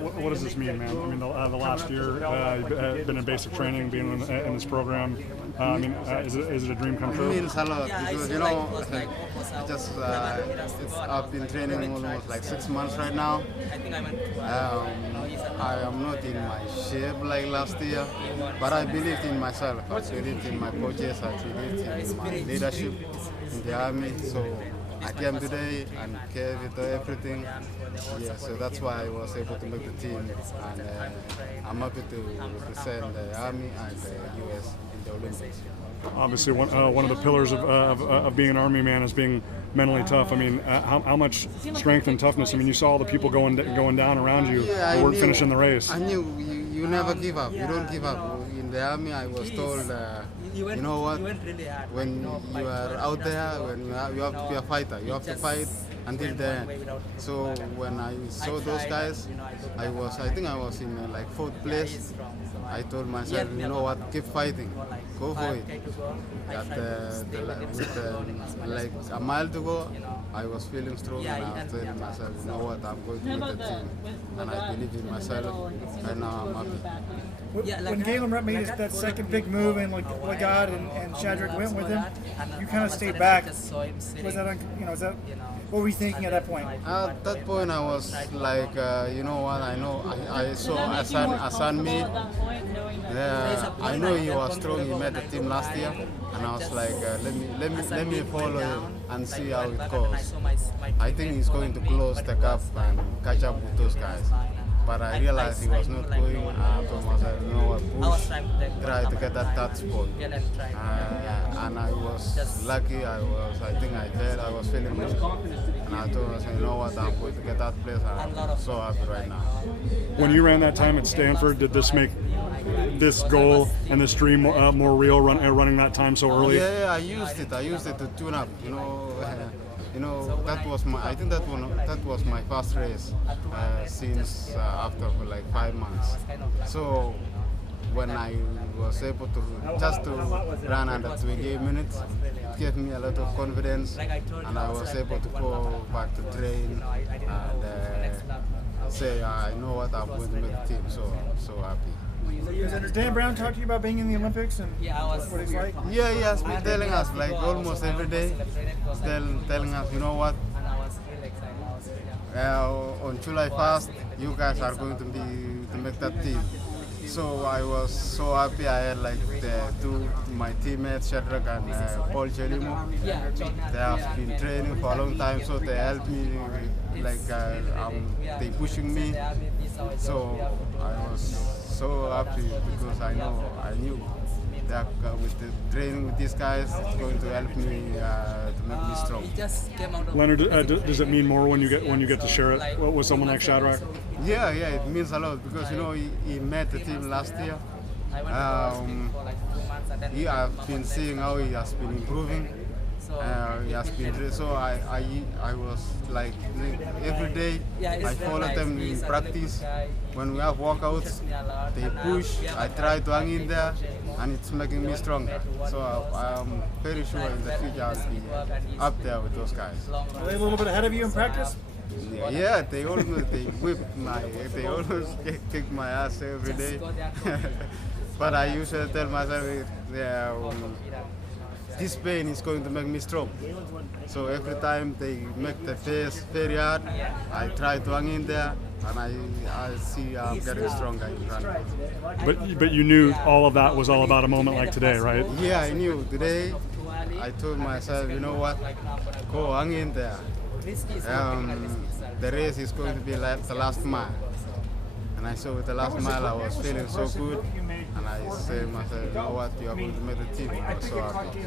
What does this mean, man? I mean, the last year, you've been in basic training, being in this program. I mean, is it a dream come true? It means a lot because I've been training almost like 6 months right now. I am not in my shape like last year, but I believed in myself. I believed in my coaches. I believed in my leadership in the army. So I came today and gave it everything. Yeah, so that's why I was able to make the team, and I'm happy to represent the Army and the U.S. in the Olympics. Obviously, one of the pillars of being an Army man is being mentally tough. I mean, how much strength and toughness? I mean, you saw all the people going down around you who weren't finishing the race. I knew you never give up. You don't give up. In the Army, I was told, you know what, when you are out there, when you have to be a fighter, you have to fight until the end. So when I saw those guys, I think I was in like 4th place. I told myself, you know what, keep fighting, go for it. With like a mile to go, I was feeling strong, and I was telling myself, you know what, I'm going to make the team, and I believe in myself, and now I'm happy. When Galen Rupp made that second big move and Legat and Shadrack went with him, you kind of stayed back. Was that what were you thinking at that point? At that point, I was like, you know what? I saw Hassan made. I know he was strong. He made the team last year, and I was like, let me follow him and see how it goes. I think he's going to close the gap and catch up with those guys. But I realized he was not going. I told myself, you know what, push, try to get that third spot. And I was lucky. I think I did. I was feeling good. And I told myself, you know what, I'm going to get that place. And I'm so happy right now. When you ran that time at Stanford, did this make this goal and this dream more real, running that time so early? Yeah, I used it to tune up, that was I think that was my first race since after like 5 months. So when I was able to just to run under 28 minutes, it gave me a lot of confidence, and I was able to go back to train and say, I know what, I'm going to make the team. So happy. Does Dan Brown talk to you about being in the Olympics and what it's like? Yeah, he has been telling us like almost every day, telling us, you know what, on July 1st, you guys are going to make that team. So I was so happy. I had like my teammates, Shadrack and Paul Chelimo. They have been training for a long time, so they helped me. They pushing me. So I was so happy because I knew that with the training with these guys, it's going to help me to make me strong. Leonard, does it mean more when you get to share it with someone like Shadrack? Yeah, it means a lot because he met the team last year. I've been seeing how he has been improving. He has been so I was like every day I follow them in practice. When we have workouts, they push. I try to hang in there, and it's making me stronger. So I'm very sure in the future I'll be up there with those guys. Are they a little bit ahead of you in practice? Yeah, they always kick my ass every day. But I usually tell myself, this pain is going to make me strong. So every time they make the pace very hard, I try to hang in there, and I see I'm getting stronger in running. But you knew all of that was all about a moment like today, right? Yeah, I knew. Today, I told myself, you know what, go hang in there. The race is going to be like the last mile. And I saw with the last mile I was feeling so good, and I said to myself, you know what, you are going to make the team. I was so happy.